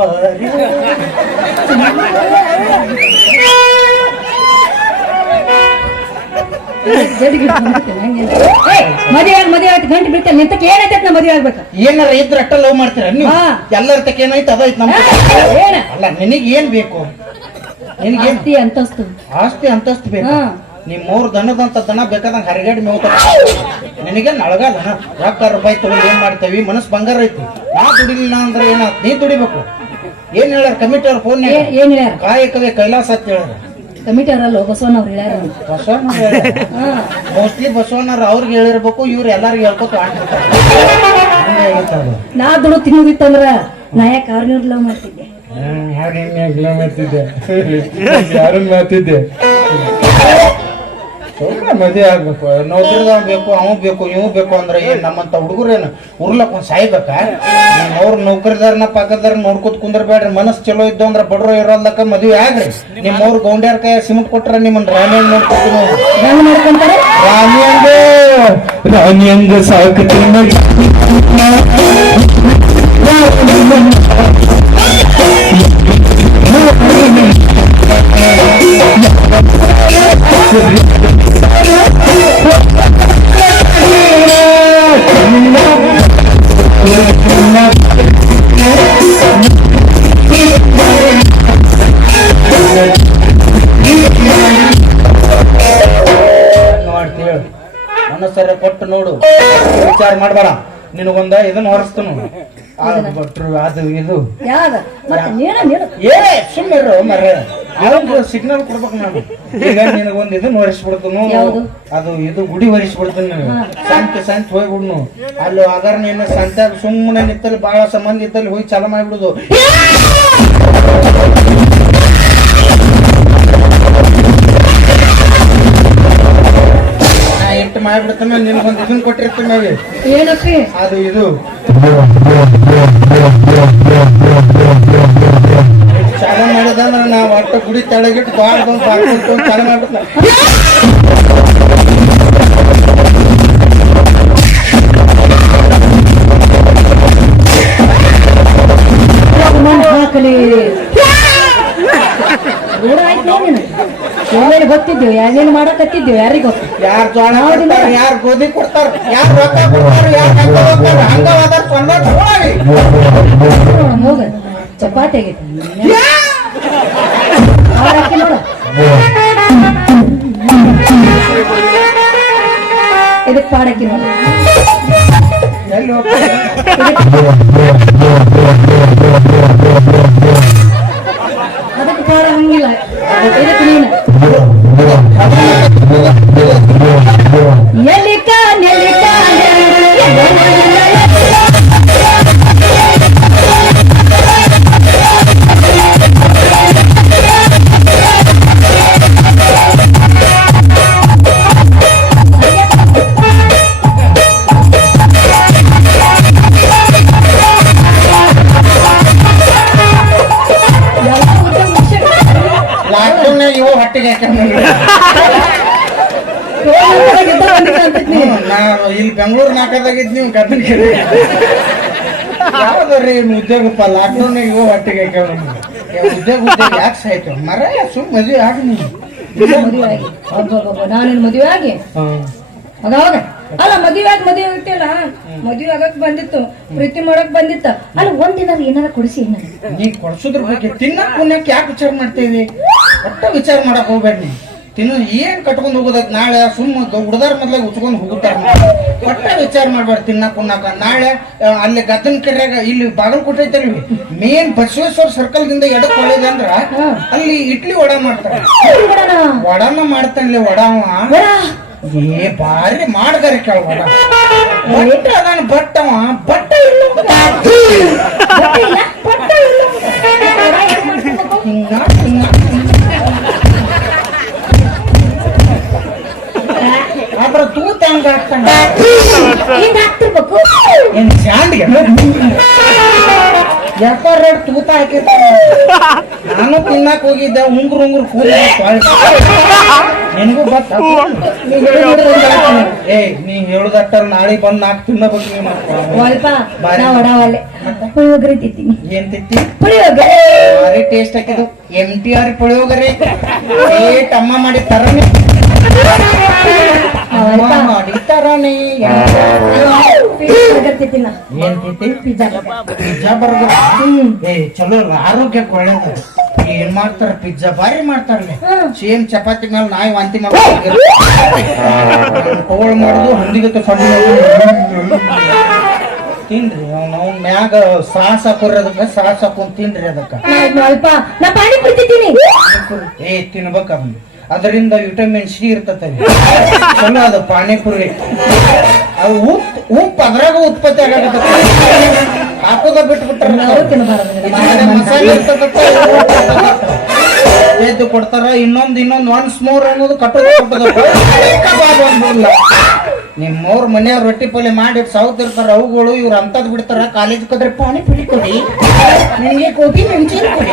ಪರಿ ಮದುವೆ ಆಗಿ ಮದುವೆ ಆಯ್ತು ಗಂಟು ಬಿಟ್ಟೆ ನಿಂತಕ್ಕೆ ಏನೈತೆ ನಾ ಮದುವೆ ಆಗ್ಬೇಕು ಏನಾರ ಇದ್ರ ಅಟ್ಟ ಲವ್ ಮಾಡ್ತೀರ? ನೀವು ಹಾ. ಎಲ್ಲರ ತಕ್ಕ ಏನಾಯ್ತು? ಅದಾಯ್ತು ನಮ್ಮ ಏನ? ಅಲ್ಲ ನಿನಗ್ ಏನ್ ಬೇಕು? ನಿನಗೇನ್? ಆಸ್ತಿ ಅಂತಸ್ತು. ಆಸ್ತಿ ಅಂತಸ್ತು ಬೇಕು. ಹಾ. ನಿಮ್ ಮೂರ್ ದನದಂತ ದನ ಬೇಕಾದಂಗ ಹರಿಗಡೆ ಮೇವ್ತಾರ ನಿನಗೆ ನಳಗಲ್ಲ ರೊಕ್ಕ ರೂಪಾಯಿ ತಗೊಂಡು ಏನ್ ಮಾಡ್ತೇವಿ? ಮನಸ್ ಬಂಗಾರ ಐತಿ. ನಾ ದುಡಿಲಿಲ್ಲ ಅಂದ್ರೆ ಏನ? ನೀ ದುಡಿಬೇಕು. ಏನ್ ಹೇಳ್ಯಾರ ಕಮಿಟಿ ಅವ್ರ ಫೋನ್ ಏನ್ ಹೇಳ ಹೇಳ್ಯಾರ ಕಾಯಕವೇ ಕೈಲಾಸ ಅಂತ ಹೇಳ್ಯಾರ ಕಮಿಟಿ ಅವರಲ್ಲ ಅವ್ರು ಹೇಳ್ಯಾರ ಬಸವಣ್ಣ ಮೋಸ್ಟ್ಲಿ ಬಸವಣ್ಣವ್ರ ಅವ್ರಿಗೆ ಹೇಳಿರ್ಬೇಕು ಇವ್ರು ಎಲ್ಲಾರ್ಗು ಹೇಳ್ಕೊತ. ನಾ ದುಡ್ಡು ತಿನ್ನೋದಿತ್ತಂದ್ರ ನಾ ಯಾಕೆ ಅವ್ರನ್ನ ಲವ್ ಮಾಡ್ತಿದ್ದೆ ಯಾರು ಮಾಡ್ತಿದ್ದೆ ಯಾರನ್ನ ಮದುವೆ ಆಗ್ಬೇಕು ನೌಕರಿದಾಗ ಬೇಕು ಅವ್ ಬೇಕು ಇವ್ ಬೇಕು ಅಂದ್ರೆ ಏನ್ ನಮ್ಮಂತ ಹುಡುಗರೇನು ಉರ್ಲಕ್ ಒಂದ್ ಸಾಯ್ಬೇಕಾ ಅವ್ರ ನೌಕರಿದಾರನ ಪಕ್ಕದಾರ ನೋಡ್ಕೊತ ಕುಂದ್ರಬೇಡ್ರಿ ಮನಸ್ಸು ಚಲೋ ಇದ್ದು ಅಂದ್ರೆ ಬಡ್ರೋ ಇರೋದಕ್ಕ ಮದುವೆ ಆಗ್ರಿ. ನಿಮ್ ಅವ್ರ ಗೌಂಡ್ಯಾರ ಕೈ ಸಿಮೆಂಟ್ ಕೊಟ್ರ ನಿಮ್ಮನ್ನ ರಾಮಿ ನೋಡ್ಕೊತೀವಿ ನಾವು ಸಾಕು ಮಾಡ್ಕೊಂತಾರೆ ಮನಸ್ಸರ ಕೊಟ್ಟು ನೋಡು. ವಿಚಾರ ಮಾಡಬೇಡ. ನಿನಗೊಂದ ಇದನ್ನ ಹೊರಸ್ತನು ಅದು ಇದು. ಏ ಸುಮ್ಮನೆ ಮರ ಸಿಗ್ನಲ್ ಕೊಡ್ಬೇಕು ನಾನು? ಈಗ ನಿನಗೊಂದು ಇದನ್ನ ಹೊರಿಸ್ಬಿಡ್ತನು ಅದು ಇದು ಗುಡಿ ಹೊರಿಸ್ಬಿಡ್ತೀನಿ ನಾನು ಸಂತ ಸಂತ ಹೋಗ್ಬಿಡ್ನು. ಅಲ್ಲಿ ಅಗರ್ ನೀನು ಸಂತ ಸುಮ್ಮನೆ ನಿತ್ತಲ್ಲಿ ಬಹಳ ಸಂಬಂಧ ಇತ್ತಲ್ಲಿ ಹೋಗಿ ಚಾಲ ಮಾಡ್ಬಿಡುದು. ನಾ ನಿನ್ಗೆ ಒಂದು ಇದನ್ನು ಇದನ್ನ ಕೊಟ್ಟಿರ್ತೀನಿ ನಾವೇ. ಏನಪ್ಪಿ? ಅದು ಇದು. ಚಾಲ ಮಾಡಿದ್ರೆ ನಾ ಒಟ್ಟು ಗುಡಿ ತೆಳಗಿಟ್ಟು ಬಾರ್ದು ಬಾರ್ದು ಚಾಲ ಮಾಡ್ಬಿಡ್ತ ಗೊತ್ತಿದ್ದೇವೆ ಯಾರೇನು ಮಾಡಕತ್ತಿದ್ದೇವೆ? ಯಾರು ಗೊತ್ತು ಯಾರ್ ಜೋಳ ಕೊಡ್ತಾರ ಯಾರು ಗೋಧಿ ಕೊಡ್ತಾರ ಯಾರು ರೊಕ್ಕ ಕೊಡ್ತಾರ ಯಾರು ಹಂಗ ಹೋಗ್ತಾರ ಹೋಗ ಚಪಾತಿ ಆಗೈತೆ. ನೋಡು. ಇದಕ್ಕೆ ಪಾಡಕ್ಕಿ ನೋಡು. ಎಲ್ಲಿ ಹೋಗ್ತಾರ? ನಾನು ಇಲ್ಲಿ ಬೆಂಗಳೂರು ನಾಕದಾಗಿದ್ ನೀವು ಗದನ ಕೆರೆ ಯಾವ್ದ್ರಿ ಉದ್ಯೋಗಪ್ಪ ಲಾಕ್ಡೌನ್ ಇವು ಹೊಟ್ಟಿಗೆ ಉದ್ಯೋಗ ಉದ್ಯೋಗ ಯಾಕೆ ಸಾಯ್ತು? ಮರ ಸುಮ್ ಮದುವೆ ಆಗಿ ನೀವು ನಾನೇನು ಮದುವೆ ಆಗಿ. ಅದಾಗ ಅಲ್ಲ ಮದುವೆ ಆಗಿ ಮದುವೆ ಇಟ್ಟಿಲ್ಲ. ಮದುವೆ ಆಗಕ್ ಬಂದಿತ್ತು. ಪ್ರೀತಿ ಮಾಡಕ್ ಬಂದಿತ್ತ. ಅಲ್ಲ ದಿನ ಏನಾರ ಕೊಡಿಸಿ ನೀ ಕೊಡ್ಸೋದ್ರ ಬಗ್ಗೆ ತಿನ್ನಕ್ ಪುಣ್ಯಕ್ಕೆ ಯಾಕೆ ವಿಚಾರ ಮಾಡ್ತೀವಿ ಒಟ್ಟ ವಿಚಾರ ಮಾಡಕ್ ಹೋಗ್ಬೇಡಿ ನೀ ತಿನ್ನು ಏನ್ ಕಟ್ಕೊಂಡ್ ಹೋಗೋದಕ್ ನಾಳೆ ಸುಮ್ಮ ಹುಡುದಾರ ಮೊದ್ಲಾಗ ಉಚ್ಕೊಂಡ್ ಹೋಗುತ್ತಾರ ಒಟ್ಟ ವಿಚಾರ ಮಾಡ್ಬಾರ್ದು ತಿನ್ನಕ್ ಉಣ್ಣಾಕ. ನಾಳೆ ಅಲ್ಲಿ ಗದ್ದನ್ ಕೆರೆಯಾಗ ಇಲ್ಲಿ ಬಾಗಲಕೋಟೆ ಐತಲ್ವಿ ಮೇನ್ ಬಸವೇಶ್ವರ ಸರ್ಕಲ್ ದಿಂದ ಎಡಕ್ ಹೊಳಿದೆ ಅಂದ್ರ ಅಲ್ಲಿ ಇಡ್ಲಿ ವಡ ಮಾಡ್ತಾರ? ವಡನ? ಮಾಡ್ತಾನೆ ವಡವ. ಏ ಬಾರಿ ಮಾಡ್ದಾರೆ ಕೇಳ ವಡ. ಬಟ್ಟ ಅದಾನ ಬಟ್ಟವ ಬಟ್ಟೆ ಇಲ್ಲ, ಬಟ್ಟೆ ಇಲ್ಲ. ಹಿಂಗ ಹಿಂಗ ತೂತ ಹೆಂಗ ಹಾಕ್ತಾನ ಹಿಂಗ್ ಹಾಕ್ತಿರ್ಬೇಕು. ಏನ್ ಶಾಂಡ್ಗೆ ಎಪ್ಪರ್ ತೂತ ಹಾಕಿರ್ತಾನ. ನಾನು ತಿನ್ನಕ್ ಹೋಗಿದ್ದೆ ಉಂಗ್ರ ಉಂಗ್ರ ಕೂದ ನಿನಗೂ ಬತ್ತ ಏ ನೀ ಹೇಳುದಟ್ಟ ನಾಳೆ ಬಂದ್ ನಾಕ್ ತಿನ್ನಬೇಕು ನೀನು ಸ್ವಲ್ಪ ಬಾರಿ. ಪುಳಿಯೋಗರೆ ತಿಂತೀನಿ. ಏನ್ ತಿತ್ತಿ ಪುಳಿಯೋಗರೆ. ಭಾರಿ ಟೇಸ್ಟ್ ಹಾಕಿದ್ದು. M T R puliyogare. Eight ಅಮ್ಮ ಮಾಡಿ ತರನೆ ಚಲೋ ಇಲ್ಲ ಆರೋಗ್ಯಕ್ಕೆ ಒಳ್ಳೇದು ಏನ್ ಮಾಡ್ತಾರ ಪಿಜ್ಜಾ ಬಾರಿ ಮಾಡ್ತಾರಲ್ಲ. ಸೇಮ್ ಚಪಾತಿ ಮೇಲೆ ನಾಯಿ ವಾಂತಿ ಮಾಡ್ತಾರೆ ಕೋಳ್ ಮಾಡುದು ಸಣ್ಣ ತಿನ್ರಿ ಅವ್ನ ಮ್ಯಾಗ ಸಾಸ್ ಹಾಕೋರಿ ಅದಕ್ಕ ಸಾಸ್ ಹಾಕೊಂಡ್ ತಿನ್ರಿ ಅದಕ್ಕ ನಾ ಇನ್ನು ಅಲ್ಪ ನಾ ಏ, ತಿನ್ಬೇಕ ಅದನ್ನ ಅದರಿಂದ ವಿಟಮಿನ್ ಸಿ ಇರ್ತದೆ. ಚಲೋ ಅದು ಪಾನಿಪುರಿ. ಅದು ಉಪ್ಪು ಉಪ್ಪು ಅದ್ರಾಗ ಉತ್ಪತ್ತಿ ಆಗಕತ್ತ ಹಾಕೋದ ಬಿಟ್ಬಿಟ್ರೆ ಮಸಾಲೆ ಎದ್ದು ಕೊಡ್ತಾರ ಇನ್ನೊಂದು ಇನ್ನೊಂದು ಒನ್ಸ್ ಮೋರ್ ಅನ್ನೋದು ಕಟ್ಟೋದು ಕೊಡ್ತದ. ನಿಮ್ಮವ್ರ ಮನೆಯವ್ರ ರೊಟ್ಟಿ ಪಲ್ಯ ಮಾಡಿ ಸೌತ್ ಇರ್ತಾರ ಅವುಗಳು ಇವ್ರ ಅಂತದ್ ಬಿಡ್ತಾರ ಕಾಲೇಜ್ ಕದ್ರೆ ಪಾಣಿ ಪುರಿ ಕೊಡಿ ನಿಮ್ಗೆ ಮೆಣಸಿನ ಕೊಡಿ.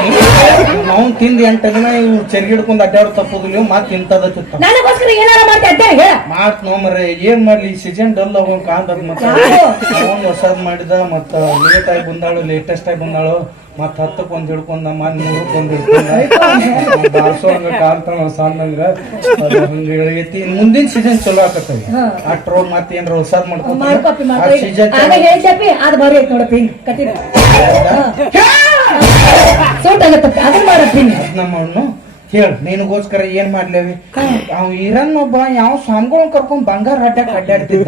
ನಾವು ತಿಂದು ಎಂಟು ದಿನ ಇವ್ ಚರ್ಗಿ ಹಿಡ್ಕೊಂಡು ಅಡ್ಡಾಡ್ ತಪ್ಪೋದಿಲ್ಲ ಮತ್ತೆ ಇಂತದ ತಿಂತ ನನಗೋಸ್ಕರ ಏನಾರ ಮಾಡ್ತಾ ಮಾತ್ ನೋಮರೆ ಏನ್ ಮಾಡ್ಲಿ ಸೀಸನ್ ಡಲ್ ಹೋಗ್ ಕಾಂತ ಮತ್ತೆ. ಅವನ್ ಹೊಸದ್ ಮಾಡಿದ ಮತ್ತ ಲೇಟ್ ಆಗಿ ಬಂದಾಳು ಲೇಟೆಸ್ಟ್ ಆಗಿ ಬಂದಾಳು. ಮತ್ ಹತ್ತಕ್ ಒಂದ್ ಹಿಡ್ಕೊಂಡ ಮನ್ ಮೂರಕ್ ಒಂದ್ ಹಿಡ್ಕೊಂಡ. ಹಂಗ ಇಳಿಯತಿ ಮುಂದಿನ ಸೀಸನ್ ಚಲೋ ಆಕತ್ತವಿ ಆ ಟ್ರೋಲ್ ಮತ್ತೆ ಏನ್ರ ಹೊಸದ್ ಮಾಡ್ಕೊಂಡು ಸೀಸನ್ ನಮ್ಮ ಅವನು ಹೇಳ ನಿನಗೋಸ್ಕರ ಏನ್ ಮಾಡ್ಲೇವಿ ಅವ್? ಇರನ್ ಒಬ್ಬ ಯಾವ ಸ್ವಾಮಿಗಳನ್ನ ಕರ್ಕೊಂಡ್ ಬಂಗಾರ ಅಡ್ಡಾಕ್ ಅಡ್ಡಾಡ್ತಿದ್ದ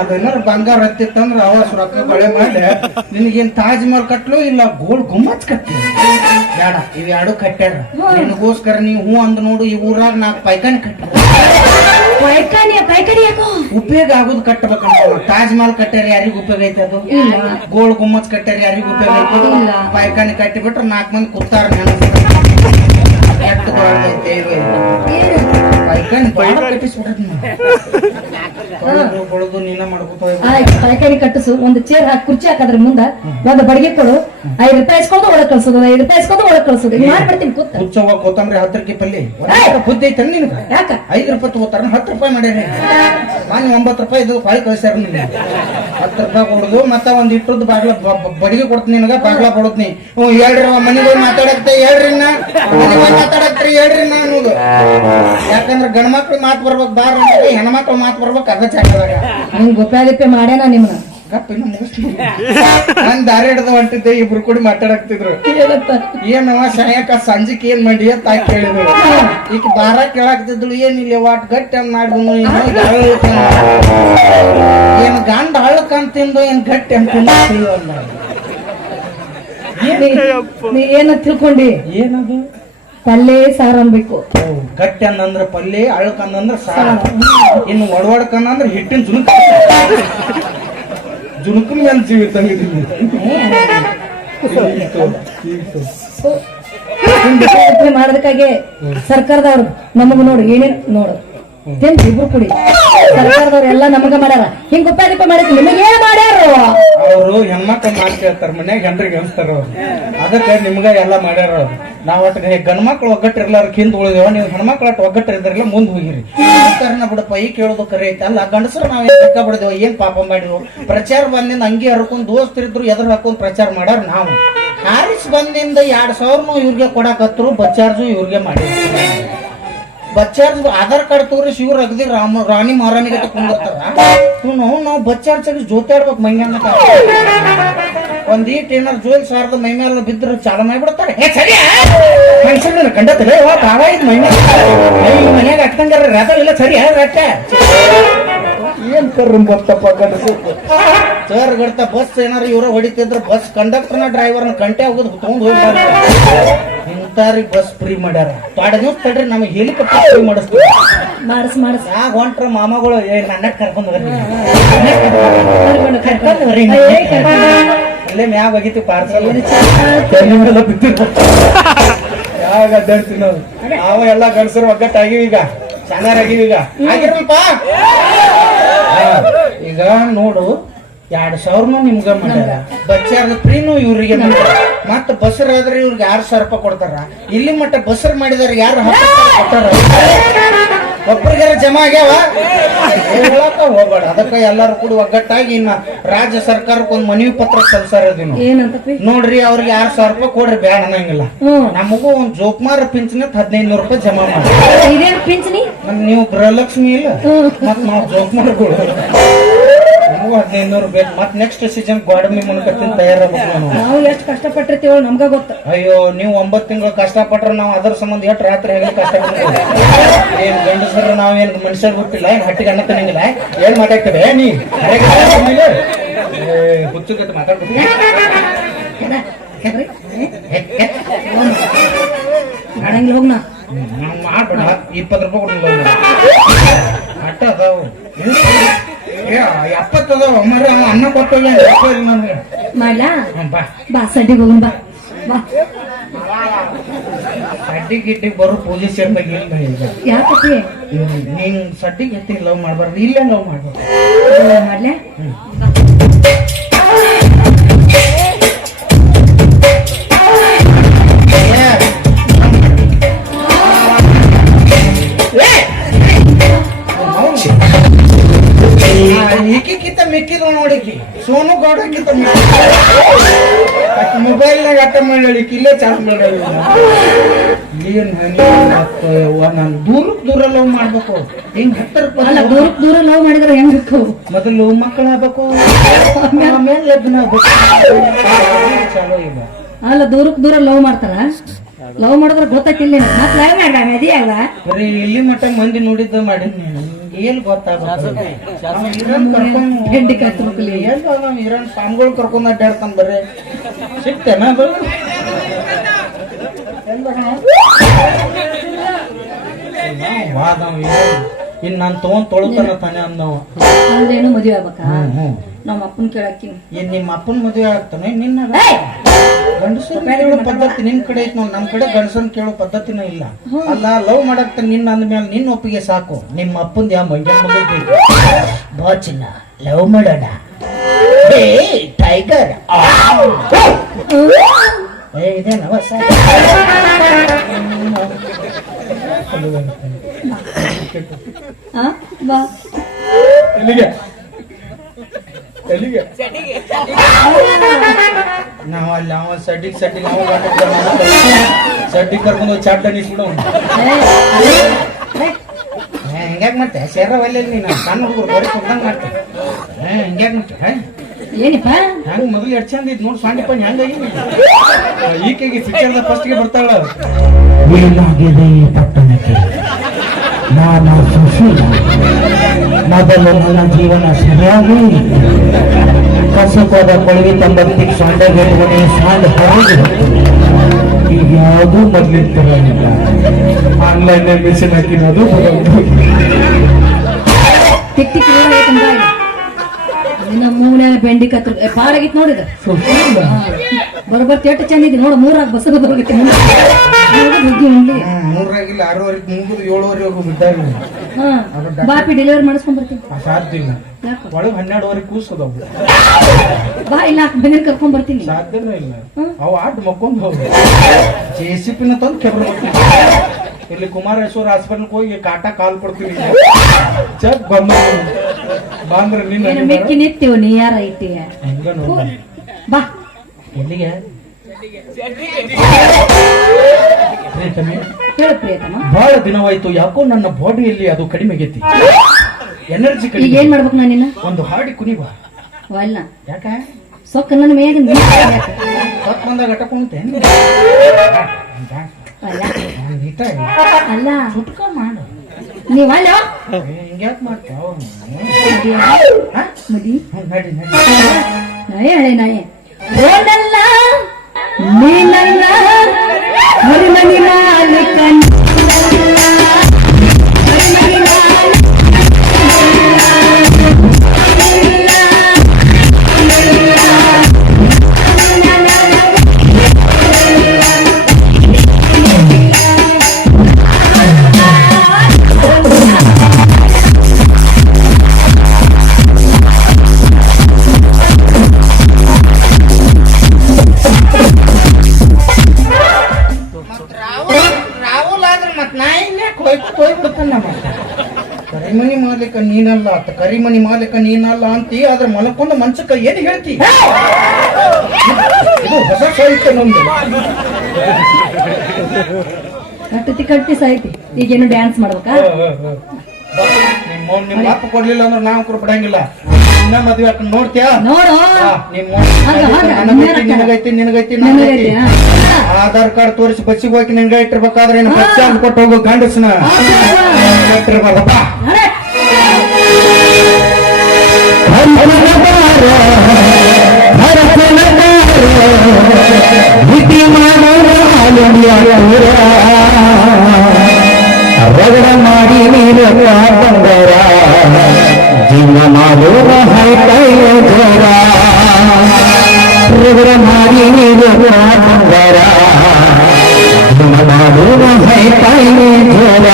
ಅದೇನಾರ ಬಂಗಾರ ಹತ್ತಿತ್ತಂದ್ರ ಅವ ರೊಕ್ಕ ಬಳೆ ಮಾಡಿ ನಿನಗೇನ್ ತಾಜ್ ಮಹಲ್ ಕಟ್ಲು ಇಲ್ಲ ಗೋಲ್ಡ್ ಗುಮ್ಮಚ್ ಕಟ್ಟಿ ಬೇಡ ಇವ್ ಎರಡು ಕಟ್ಟ್ಯಾರ ನಿನಗೋಸ್ಕರ ನೀವ್ ಹೂ ಅಂದ್ ನೋಡು ಈ ಊರಾಗ ನಾಲ್ಕು ಪೈಕಾನಿ ಕಟ್ಟ ಉಪಯೋಗ ಆಗುದು ಕಟ್ಟಬೇಕಂತ ತಾಜ್ ಮಹಲ್ ಕಟ್ಟ್ಯಾರ ಯಾರಿಗ ಉಪಯೋಗ ಐತೆ ಅದು? ಗೋಲ್ಡ್ ಗುಮ್ಮಚ್ ಕಟ್ಟ್ಯಾರ ಯಾರಿಗ ಉಪಯೋಗ ಐತೆ ಪೈಕಾನಿ ಪಾಯ್ಕಾನಿ ಕಟ್ಟಿ ಬಿಟ್ರೆ ನಾಲ್ಕು ಮಂದಿ ಕೂತಾರ தேர்வு பைக்கன் பழம் கட்டி சுடுறீங்க ನೀನ ಮಾಡ್ಕೊತ ಪೈಕಾನಿ ಕಟ್ಟಿಸು ಒಂದು ಚೇರ್ ಹಾಕಿ ಕುರ್ಚಿ ಹಾಕದ್ರ ಮುಂದ ಒಂದು ಬಡಿಗೆ ಕೊಡು. ಐದು ರೂಪಾಯಿ ಇಸ್ಕೊಂಡು ಒಳಗ್ ಕಳ್ಸೋದು ಐದು ರೂಪಾಯಿ ಇಸ್ಕೊಂಡು ಒಳಗ್ ಕಳ್ಸೋದು. ಹಿಂಗ್ ಮಾಡ್ಬಿಡ್ತೀನಿ ಕೂತ. ಕೊತ್ತಂಬರಿ ಹತ್ತು ರೂಪಾಯಿ ಪಲ್ಲೆ! ಬುದ್ಧಿ ಐತೆ ನಿನ್ಗ? ಯಾಕ? ಐದು ರೂಪಾಯಿ ತಗೋತಾರ ಹತ್ತು ರೂಪಾಯಿ ಮಾಡ್ಯಾರ ನಾನು. ಒಂಬತ್ತು ರೂಪಾಯಿ ಇದು ಕಾಯಿ ಕಳಿಸ್ಯಾರ ನಿನ್ಗೆ. ಹತ್ತು ರೂಪಾಯಿ ಕೊಡುದು ಮತ್ತ ಒಂದ್ ಇಟ್ಟದ್ದು ಬಾಗ್ಲ ಬಡಿಗೆ ಕೊಡ್ತೀನಿ ನಿನಗ ಬಾಗ್ಲ ಕೊಡತ್ನಿ ಹ್ಞೂ ಹೇಳ್ರಿ ಮನೆಗೆ ಮಾತಾಡಕ್ತೆ ಹೇಳ್ರಿ ನಾ. ಮನೆಗೆ ಹೋಗಿ ಮಾತಾಡಕ್ತ್ರಿ ಹೇಳ್ರಿ ನಾ ಅನ್ನೋದು. ಯಾಕಂದ್ರೆ ಗಂಡ ಮಕ್ಳು ಮಾತು ಬರ್ಬೇಕು ಬಾರ ಹೆಣ್ಮಕ್ಳು ಮಾತು ಬರ್ಬೇಕು ಅದ ಹಿಂಗ್ ಗೊಪ್ಪಾದಿಪ್ಪೆ ಮಾಡ್ಯಾನ ನಿಮ್ನ. ಗಪ್ಪ ದಾರಿ ಹಿಡ್ದು ಹೊಂಟಿದ್ದೆ ಇಬ್ರು ಕೂಡಿ ಮಾತಾಡಕ್ತಿದ್ರು. ಏನವ ಸಾಯಕ ಸಂಜಿಕ್ ಏನ್ ಮಾಡಿ ಅಂತ ಕೇಳಿದ್ರು ಈಗ ದಾರ ಕೇಳಾಕ್ತಿದ್ಳು ಏನಿಲ್ಲ ವಾಟ್ ಗಟ್ಟಿ ಅಂತ ಮಾಡಿದ್ನು ಏನ್ ಗಂಡ ಹಳ್ಳಕ್ ತಿಂದು ಏನ್ ಗಟ್ಟಿ ಅಂತ ನೀ ಏನ ತಿಳ್ಕೊಂಡಿ? ಏನದು? ಪಲ್ಲೆ ಸಾರು ಅನ್ಬೇಕು ಗಟ್ಟಿ ಅಂದಂದ್ರ ಪಲ್ಲೆ ಅಳಕ್ ಅಂದಂದ್ರ ಸಾರು ಇನ್ನು ಒಡವಡ್ಕ ಅಂದ್ರ ಹಿಟ್ಟಿನ ಜುನುಕ ಜುನುಕನ್ ಮೇಲೆ ಜೀವಿ ತಂಗಿದ್ದೀನಿ ಮಾಡೋದಕ್ಕಾಗಿ ಸರ್ಕಾರದವ್ರು ನಮಗ್ ನೋಡು ಏನೇನ್ ನೋಡು ತಿಂದು ಇಬ್ರು ಕುಡಿ ಸರ್ಕಾರದವ್ರು ಎಲ್ಲ ನಮಗ ಮಾಡ್ಯಾರ. ಹಿಂಗ್ ಉಪಯೋಗ ಮಾಡಿದ್ ನಿಮಗೆ ಮಾಡ್ಯಾರ? ಅವರು ಹೆಣ್ಮಕ್ಳು ಮಾತು ಕೇಳ್ತಾರ ಮನ್ಯಾಗ ಹೆಂಡ್ರಿಗೆ ಹೇಳ್ತಾರ ಅದಕ್ಕೆ ನಿಮ್ಗ ಎಲ್ಲ ಮಾಡ್ಯಾರ ಅವ್ರು. ನಾವ್ ಒಟ್ಟಿಗೆ ಗಂಡ್ಮಕ್ಳು ಒಗ್ಗಟ್ಟು ಇರ್ಲಾರ ಹಿಂದ್ ಉಳಿದೇವ, ನೀವು ಹೆಣ್ಮಕ್ಳು ಅಟ್ ಒಗ್ಗಟ್ಟು ಇದ್ರಲ್ಲ ಮುಂದ್ ಹೋಗಿರಿ ಕಾರಣ ಬಿಡಪ್ಪ, ಈ ಕೇಳೋದು ಕರೆ ಐತೆ. ಅಲ್ಲ, ಗಂಡಸರು ನಾವ್ ಏನ್ ಏನ್ ಪಾಪ ಮಾಡಿದ್ವು ಪ್ರಚಾರ ಬಂದಿಂದ ಅಂಗಿ ಹರ್ಕೊಂಡ್ ದೋಸ್ತರಿದ್ರು ಎದುರು ಹಾಕೊಂಡ್ ಪ್ರಚಾರ ಮಾಡ್ಯಾರ ನಾವು. ಹಾರಿಸ್ ಬಂದಿಂದ ಎರಡ್ ಸಾವಿರ ಇವ್ರಿಗೆ ಕೊಡಾಕತ್ರು ಬಚಾರ್ಜು ಇವ್ರಿಗೆ ಮಾಡಿ ಬಚ್ಚಾರ್ಜ್ ಆಧಾರ್ ಕಾರ್ಡ್ ತೋರಿಸಿ ಇವ್ರು ಅಗದಿ ರಾಮ ರಾಣಿ ಮಹಾರಾಣಿಗೆ ತಗೊಂಡಿರ್ತಾರ ನಾವು ನಾವು ಬಚ್ಚಾರ್ ಜೊತೆ ಆಡ್ಬೇಕು ಮೈಮ್ಯಾಲ ಒಂದ್ ಈಟ್ ಏನಾರ ಜೋಲ್ ಸಾರದ ಮೈ ಮೇಲೆ ಬಿದ್ದ್ರ ಚಾಲ ಮಾಡ್ಬಿಡ್ತಾರೆ. ಮನುಷ್ಯನ ಕಂಡತ್ತಲ್ಲ ವಾ ಇದು ಮೈ ಮೇಲೆ ಮನ್ಯಾಗ ಅಟ್ಟಂಗಾರ ರಥ ಇಲ್ಲ ಸರಿ ರಟ್ಟ ಏನ್ ಕರ್ರು ಬರ್ತಪ್ಪ ಗಂಡಸು ಸರ್ ಗಡ್ತ ಬಸ್ ಏನಾರ ಇವ್ರ ಹೊಡಿತಿದ್ರ ಬಸ್ ಕಂಡಕ್ಟರ್ನ ಡ್ರೈವರ್ನ ಕಂಟೆ ಹೋಗೋದು ತಗೊಂಡ್ ಹೋಗ್ಬಾರ್ದು. ಇಂತಾರಿಗೆ ಬಸ್ ಫ್ರೀ ಮಾಡ್ಯಾರ. ಪಾಡ ದಿವ್ಸ ತಡ್ರಿ ನಮಗೆ ಹೆಲಿಕಾಪ್ಟರ್ ಫ್ರೀ ಮಾಡಿಸ್ತೀವಿ. ಮಾಡಿಸ್ ಮಾಡಿಸ್. ಆಗ ಹೊಂಟ್ರ ಮಾಮಗಳು ಏ ನನ್ನ ಕರ್ಕೊಂಡ್ ಬರ್ರಿ ಕರ್ಕೊಂಡು. ಅಲ್ಲೇ ಮ್ಯಾಗ ಹೋಗಿತ್ತು ಪಾರ್ಸಲ್. ಚೆನ್ನಾಗ್ ಯಾವಾಗ ಅಡ್ಡಾಡ್ತೀವಿ ನಾವು ನಾವು ಎಲ್ಲ ಗಂಡಸರು ಒಗ್ಗಟ್ಟಾಗಿವಿ ಈಗ. ಚೆನ್ನಾಗಿವಿ ಈಗ. ಈಗ ನೋಡು. ಎರಡ್ ಸಾವಿರನೂ ನಿಮ್ಗ ಮಾಡ್ಯಾರ. ಬಚ್ಚಾರ್ದ ಫ್ರೀನು ಇವ್ರಿಗೆ ಮತ್ತೆ ಬಸರ್ ಆದ್ರೆ ಇವ್ರಿಗೆ ಆರ್ ಸಾವಿರ ರೂಪಾಯಿ ಕೊಡ್ತಾರ. ಇಲ್ಲಿ ಮಟ್ಟ ಬಸರ್ ಮಾಡಿದಾರ ಯಾರು ಕೊಟ್ಟಾರ? ಒಬ್ಬರಿಗಾರ ಜಮಾ ಆಗ್ಯಾವ? ಹೇಳಕ್ಕ ಹೋಗ್ಬೇಡ. ಅದಕ್ಕ ಎಲ್ಲಾರು ಕೂಡ ಒಗ್ಗಟ್ಟಾಗಿ ಇನ್ನ ರಾಜ್ಯ ಸರ್ಕಾರಕ್ಕೆ ಒಂದು ಮನವಿ ಪತ್ರ ಸಲ್ಸಾರ ನೋಡ್ರಿ ಅವ್ರಿಗೆ ಆರ್ ಸಾವಿರ ರೂಪಾಯಿ ಕೊಡ್ರಿ ಬೇಡ ಅನ್ನಂಗಿಲ್ಲ. ನಮಗೂ ಒಂದ್ ಜೋಕ್ಮಾರ್ ಪಿಂಚಣಿ ಹದಿನೈದು ನೂರು ರೂಪಾಯಿ ಜಮಾ ಮಾಡಿ ನೀವು ಗೃಹಲಕ್ಷ್ಮಿ ಇಲ್ಲ? ಮತ್ತೆ ನಾವು ಜೋಕ್ಮಾರ ನಮಗೂ ಹದಿನೈದು ಬೇಕು ಮತ್ ನೆಕ್ಸ್ಟ್ ಸೀಸನ್ ಗೋಡಂಬಿ ಮುನ್ಕತ್ತಿನ ತಯಾರಾಗ್ಬೇಕು ನಾವು ನಾವು ಎಷ್ಟು ಕಷ್ಟಪಟ್ಟಿರ್ತೀವೋ ನಮ್ಗ ಗೊತ್ತ ಅಯ್ಯೋ ನೀವು ಒಂಬತ್ತು ತಿಂಗಳು ಕಷ್ಟಪಟ್ರೆ ನಾವು ಅದರ ಸಂಬಂಧ ಎಷ್ಟು ರಾತ್ರಿ ಹೇಗೆ ಕಷ್ಟಪಡ್ತೀವಿ ಏನ್ ಗಂಡಸರು ನಾವೇನ್ ಮನುಷ್ಯರ್ ಗೊತ್ತಿಲ್ಲ ಏನ್ ಹಟ್ಟಿಗೆ ಅಣ್ಣ ತಿನ್ನಂಗಿಲ್ಲ ಏನ್ ಮಾತಾಡ್ತೇವೆ ನೀ ಹುಚ್ಚುಗತ್ತೆ ಮಾತಾಡ್ಬೇಕು ಮಾಡಂಗಿಲ್ಲ ಹೋಗ್ ನಾ ನಾವು ಮಾಡ್ಬೇಡ. ಇಪ್ಪತ್ತು ರೂಪಾಯಿ ಕೊಡಲ್ಲ ಅಟ್ಟ ಅದಾವು. ಎಪ್ಪತ್ತು ಅದಾವ. ಮರ ಅನ್ನ ನನಗೆ ಮಾಡ್ಲಾ ಬಾ ಬಾ. ಸಡ್ಡಿಗೆ ಹೋಗೋಣ ಬಾ. ಬಾ. ಸಡ್ಡಿ ಬರೋ ಪೊಸಿಷನ್ ಬಗ್ಗೆ ಇಲ್ಲ ಈಗ. ಯಾಕಪ್ಪಿ ಸಟ್ಟಿ ನೀನ್ ಸಡ್ಡಿ ಗಿಟ್ಟಿ ಲವ್ ಮಾಡ್ಬಾರ್ದು. ಇಲ್ಲೇ ಲವ್ ಮಾಡ್ಬಾರ್ದು. ಮಾಡ್ಲೆ? ಮೊಬೈಲ್ನಾಗ ಅಟ್ಟ ಇಲ್ಲೇ ಚಾರ್ಜ್ ಮಾಡಿ ಏನ್ ನಾನು ದೂರ ಲವ್ ಮಾಡ್ಬೇಕು. ಹಿಂಗ್ ಅಲ್ಲ ದೂರ? ದೂರ ಲವ್ ಮಾಡಿದ್ರೆ ಹೆಂಗಿತ್ತು ಮೊದಲು ಆಮೇಲೆ ಲಗ್ನ ಆಗ್ಬೇಕು ಚಲೋ ಈಗ ಅಲ್ಲ ದೂರಕ್ ದೂರ ಲವ್ ಮಾಡ್ತಾರ? ಲವ್ ಮಾಡಿದ್ರೆ ಗೊತ್ತಾಕಿಲ್ಲ ಮತ್ ಲವ್ ಮಾಡ ಮದಿ ಅಲ್ಲ? ಬರೀ ಇಲ್ಲಿ ಮಟ್ಟ ಮಂದಿ ನೋಡಿದ್ದ ಮಾಡಿ ಏನ್ ಗೊತ್ತಾಗಲ್ಲ ಹೆಂಡಿ ಕತ್ಬೇಕಲ್ಲಿ ಎಲ್ಲ ನಾವು ಇರಾನ್ ಸ್ವಾಮಿಗಳು ಕರ್ಕೊಂಡ್ ಅಡ್ಡಾಡ್ತಾನ ಬರ್ರಿ. ಸಿಗ್ತೇನ ವಾದ ಇನ್ ನಾನ್ ತಗೊಂಡ್ ತೊಳ್ತಾನ ತಾನೆ ಅಂದವ. ಮದುವೆ ಆಗ್ಬೇಕಾ? ನಮ್ಮ ಅಪ್ಪನ್ ಕೇಳಕ್ಕಿನಿ ಏನ್ ನಿಮ್ಮ ಅಪ್ಪನ ಮದುವೆ ಆಗ್ತಾನೆ ನಿನ್ನ ಗಂಡಸರ್ ಕೇಳೋ ಪದ್ಧತಿ ನಿನ್ ಕಡೆ ಐತ್ ನೋಡ್ ನಮ್ ಕಡೆ ಗಂಡಸನ್ ಕೇಳೋ ಪದ್ಧತಿನೂ ಇಲ್ಲ. ಅಲ್ಲ ಲವ್ ಮಾಡಕ್ತ ನಿನ್ನ ಅಂದ್ಮೇಲೆ ನಿನ್ನ ಒಪ್ಪಿಗೆ ಸಾಕು. ನಿಮ್ಮ ಅಪ್ಪಂದ ಯಾವ ಮಂಜ ಮಗಳು ಬೇಕು? ಬಾ ಚಿನ್ನ ಲವ್ ಮಾಡೋಣ. ಏ ಟೈಗರ್ ಏ ಇದೇನವ ಸರ್ ಆ ಬಾ ಎಲ್ಲಿಗೆ ಎಲ್ಲಿಗೆ ನಾವ್ ಅಲ್ಲಿ ಅವ ಸಡ್ಡಿ ಸಡ್ಡಿ ನಾವು ಸಡ್ಡಿ ಕರ್ಕೊಂಡು ಹೋಗಿ ಚಾಟ್ ಅನಿಸ್ಬಿಡು ಹಿಂಗ್ಯಾಕ್ ಮತ್ತೆ ಸೇರ ಒಲ್ಲೆ ನೀನು. ಸಣ್ಣ ಹುಡುಗರು ಬರೀ ಕೊಡ್ದಂಗ್ ಮಾಡ್ತೆ. ಹಿಂಗ್ಯಾಕ್ ಮತ್ತೆ ಹೇ? ಏನಿಪ್ಪ? ಹಂಗ ಮೊದಲು ಎಷ್ಟು ಚಂದ ಇದ್ ನೋಡಿ ಸಾಂಡಿಪ್ಪ ಹೆಂಗ ಈಕೆಗೆ ಪಿಕ್ಚರ್ದ ಫಸ್ಟ್ಗೆ ಬರ್ತಾಳ ಏನಾಗಿದೆ ಪಟ್ಟಣಕ್ಕೆ? ನಾನು ಸುಶೀಲ ಮೊದಲು ನನ್ನ ಜೀವನ ಸರಿಯಾಗಿ ಕಸಕೋದ ಕೊಳವಿ ತಂಬತ್ತಿಗೆ ಸೊಂಡೆ ಬಿಟ್ಕೊಂಡು ಸಾಂಡ್ ಹೋಗಿ ಈಗ ಯಾವುದೂ ಮೊದ್ಲಿನ ತರ ಇಲ್ಲ ಆನ್ಲೈನ್ ಮೆಷಿನ್ ಹಾಕಿರೋದು ಇನ್ನ ಮೂಲೆ ಬೆಂಡಿ ಕತ್ರ ಪಾಡಾಗಿತ್ತು ನೋಡಿದ ಬರೋಬ್ಬರ್ ತೇಟ ಇದೆ ನೋಡು ಮೂರಾಗ ಬಸ್ ಬರೋಗಿತ್ತು ಮೂರಾಗಿಲ್ಲ ಆರೂವರೆಗೆ ಮುಗಿದು ಏಳುವರೆಗೂ ಹಾ ಬಾಪಿ ಡೆಲಿವರಿ ಮಾಡಿಸ್ಕೊಂಡ್ ಬರ್ತೀನಿ. ಸಾಧ್ಯ ಒಳಗೆ ಹನ್ನೆರಡುವರೆ ಕೂಸದವು ಬಾ ಇಲ್ಲ ಬೆಂಗಳೂರು ಕರ್ಕೊಂಡ್ ಬರ್ತೀನಿ. ಸಾಧ್ಯನೇ ಇಲ್ಲ. ಅವು ಆಟ ಮಕ್ಕೊಂಡ್ ಹೋಗಿ ಜೆ ಸಿ ಪಿನ ತಂದು ಕೆಬ್ರ ಇಲ್ಲಿ ಕುಮಾರೇಶ್ವರ ಹಾಸ್ಪಿಟಲ್ ಹೋಗಿ ಕಾಟ ಕಾಲ್ ಕೊಡ್ತೀನಿ. ಚೆಕ್ ಬಂದ ಬಂದ್ರೆ ನಿನ್ನ ಏನು ಮೆಕ್ಕಿ ನಿತ್ತೀವ ನೀ ಯಾರ ಐತಿ? ಹಂಗ ನೋಡ. ಬಾ. ಎಲ್ಲಿಗೆ? ಬಹಳ ದಿನವಾಯ್ತು ಯಾಕೋ ನನ್ನ ಬಾಡಿಯಲ್ಲಿ ಅದು ಕಡಿಮೆ ಆಗೈತಿ. ಎನರ್ಜಿ ಕಡಿಮೆ ಏನ್ ಮಾಡ್ಬೇಕು ನಾನಿನ್ನ ನಿನ್ನ? ಒಂದು ಹಾಡಿ ಕುಣಿವ ಅಲ್ಲ ಯಾಕ? ಸೊಕ್ಕ ನನ್ನ ಮೇಗ ಸೊಕ್ಕ ಬಂದಾಗ ಅಟ ಕುಣಿತೆ ಅಲ್ಲ. ಸುಟ್ಕ ನೀವ್ ಹಿಂಗ್ಯಾಕ್ ಮಾಡ್ತಾವ ಮದಿ ನಡಿ ನಡಿ. ನಾಯೇ ಹಳೆ ನಾಯೇ. ಓನಲ್ಲ ನೀನಲ್ಲ ಮರಿಮನಿ ನಾನು ನೀನಲ್ಲ ಅತ್ತ ಕರಿಮನಿ ಮಾಲೀಕ ನೀನಲ್ಲ ಅಂತಿ ಆದ್ರೆ ಮಲಕೊಂಡ ಮನ್ಸಕ್ಕ ಏನ್ ಹೇಳ್ತಿ? ಇದು ಹೊಸ ಸಾಹಿತ್ಯ ನಮ್ದು. ಕಟ್ಟತಿ ಕಟ್ಟಿ ಸಾಹಿತಿ. ಈಗೇನು ಡ್ಯಾನ್ಸ್ ಮಾಡ್ಬೇಕಾ? ನಿಮ್ಮ ನಿಮ್ಮ ಅಪ್ಪ ಕೊಡ್ಲಿಲ್ಲ ಅಂದ್ರೆ ನಾವು ಕೂಡ ಬಿಡಂಗಿಲ್ಲ ಇನ್ನ ಮದ್ವೆ ಹಾಕೊಂಡ್ ನೋಡ್ತೀಯಾ? ನೋಡು. ನಿಮ್ಮ ನಿನಗೈತಿ. ಆಧಾರ್ ಕಾರ್ಡ್ ತೋರಿಸಿ ಬಸ್ಸಿಗೆ ಹೋಗಿ ನಿನ್ಗೆ ಇಟ್ಟಿರ್ಬೇಕಾದ್ರೆ ಬಸ್ ಚಾರ್ಜ್ ಕೊಟ್ಟು ಹೋಗೋ ಗಂಡಸ್ನ. ಇಟ್ಟಿರ್ಬಾರ್ದಪ್ಪ ರಗಡ ಮಾಡಿ ನೀನು ಬಂದರ ಜೀವನ ಮಾಡೋರ ಹೈಕೈ ಜೋರ ರಗಡ ಮಾಡಿ ನೀನು ಬಂದರ ಜೀವನ ಮಾಡೋರ ಹೈಕೈ ಜೋರ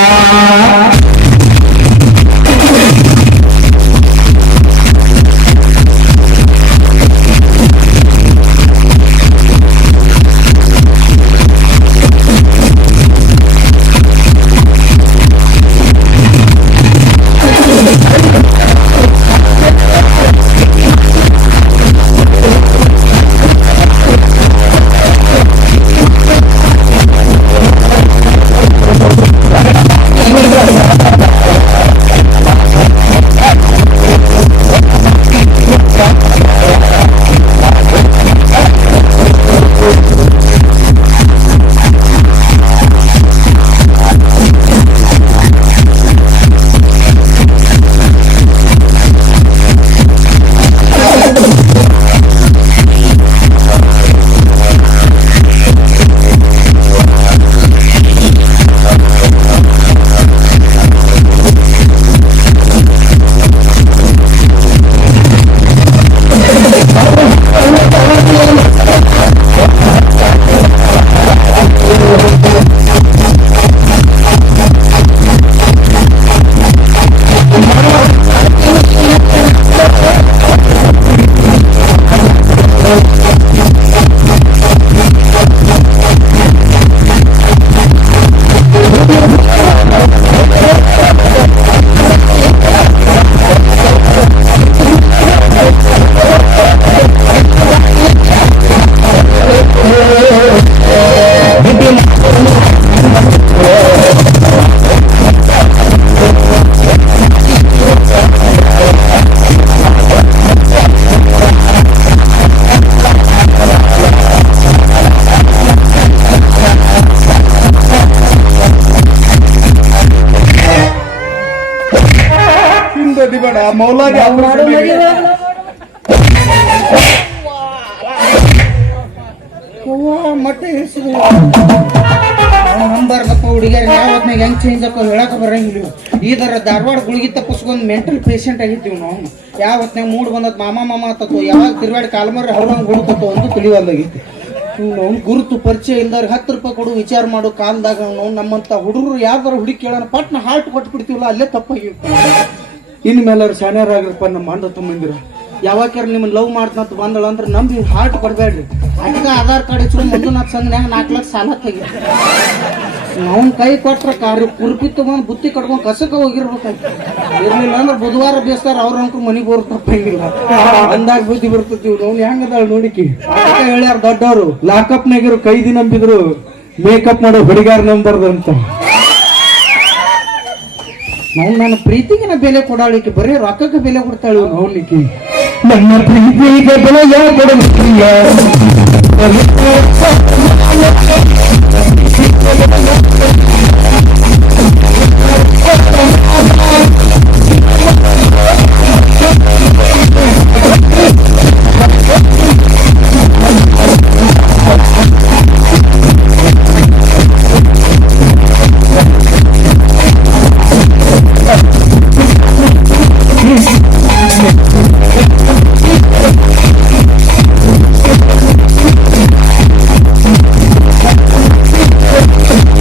ಮೆಂಟಲ್ ಪೇಷಂಟ್ ಆಗಿದ್ದೀವಿ ನಾವು. ಯಾವ ಹೊತ್ನಾಗ ಮೂಡ್ ಬಂದತ್ ಮಾಮ ಮಾಮ ಆತತ್ತು ಯಾವಾಗ ತಿರುವಾಡಿ ಕಾಲ್ಮರ್ ಅವ್ರಂಗ್ ಹುಡುಕತ್ತು ಅಂತ ತಿಳಿವಲ್ಲಾಗಿತ್ತು ಅವ್ನು ಗುರುತು ಪರಿಚಯ ಇಲ್ದಾರ ಹತ್ತು ರೂಪಾಯಿ ಕೊಡು, ವಿಚಾರ ಮಾಡು, ಕಾಲ್ದಾಗ ನಾವು ನಮ್ಮಂತ ಹುಡುಗರು ಯಾವ್ದಾರು ಹುಡುಕಿ ಕೇಳೋಣ, ಪಟ್ನ ಹಾರ್ಟ್ ಕೊಟ್ಟು ಬಿಡ್ತೀವಲ್ಲ ಅಲ್ಲೇ ತಪ್ಪಾಗಿ. ಇನ್ಮೇಲೆ ಶಾಣ್ಯರಾಗ್ರಪ್ಪ ನಮ್ಮ ಮಂದ ತುಂಬಂದಿರ ಯಾವಾಗ ನಿಮ್ಮ ಲವ್ ಮಾಡ್ತಂತ ಬಂದಳ ಅಂದ್ರೆ ನಂಬಿ ಹಾರ್ಟ್ ಕೊಡ್ಬೇಡ್ರಿ. ಅದಕ್ಕೆ ಆಧಾರ್ ಕಾರ್ಡ್ ಇಸ್ಕೊಂಡು ಮಂಜುನಾಥ್ ಸಂಘನ್ಯಾಗ ನಾಲ್ಕು ಲಕ್ಷ ಸಾಲ ತೆಗಿ. ಅವ್ನ ಕೈ ಕೊಟ್ರ ಕಾರ್ಯ, ಕುರ್ಪಿ ಬಂದು ಬುತ್ತಿ ಕಟ್ಕೊಂಡು ಕಸಕ ಹೋಗಿರ್ಬೇಕಾಯ್ತು. ಇರ್ಲಿಲ್ಲ ಅಂದ್ರೆ ಬುಧವಾರ ಬೇಸ್ತಾರ ಅವ್ರ ಅಂಕರು ಮನೆಗೆ ಬರೋ ತಪ್ಪಂಗಿಲ್ಲ ಅಂದಾಗ ಬುದ್ಧಿ ಬರ್ತೈತಿ ಇವ್ರು. ಅವ್ನು ಹೆಂಗದಾಳ ನೋಡಿಕಿ ಹೇಳ್ಯಾರ ದೊಡ್ಡವರು ಕೈ ಕೈದಿ ನಂಬಿದ್ರು ಮೇಕಪ್ ಮಾಡೋ ಹುಡುಗಾರ ನಂಬರ್ದು ಅಂತ. ನಾವು ನನ್ನ ಪ್ರೀತಿಗಿನ ಬೆಲೆ ಕೊಡಾಳಿಕೆ ಬರೀ ರೊಕ್ಕಕ್ಕೆ ಬೆಲೆ ಕೊಡ್ತಾಳು ನೋಡ್ಲಿಕ್ಕೆ ನನ್ನ ಪ್ರೀತಿಗೆ ಬೆಲೆ ಕೊಡುತ್ತೀಯ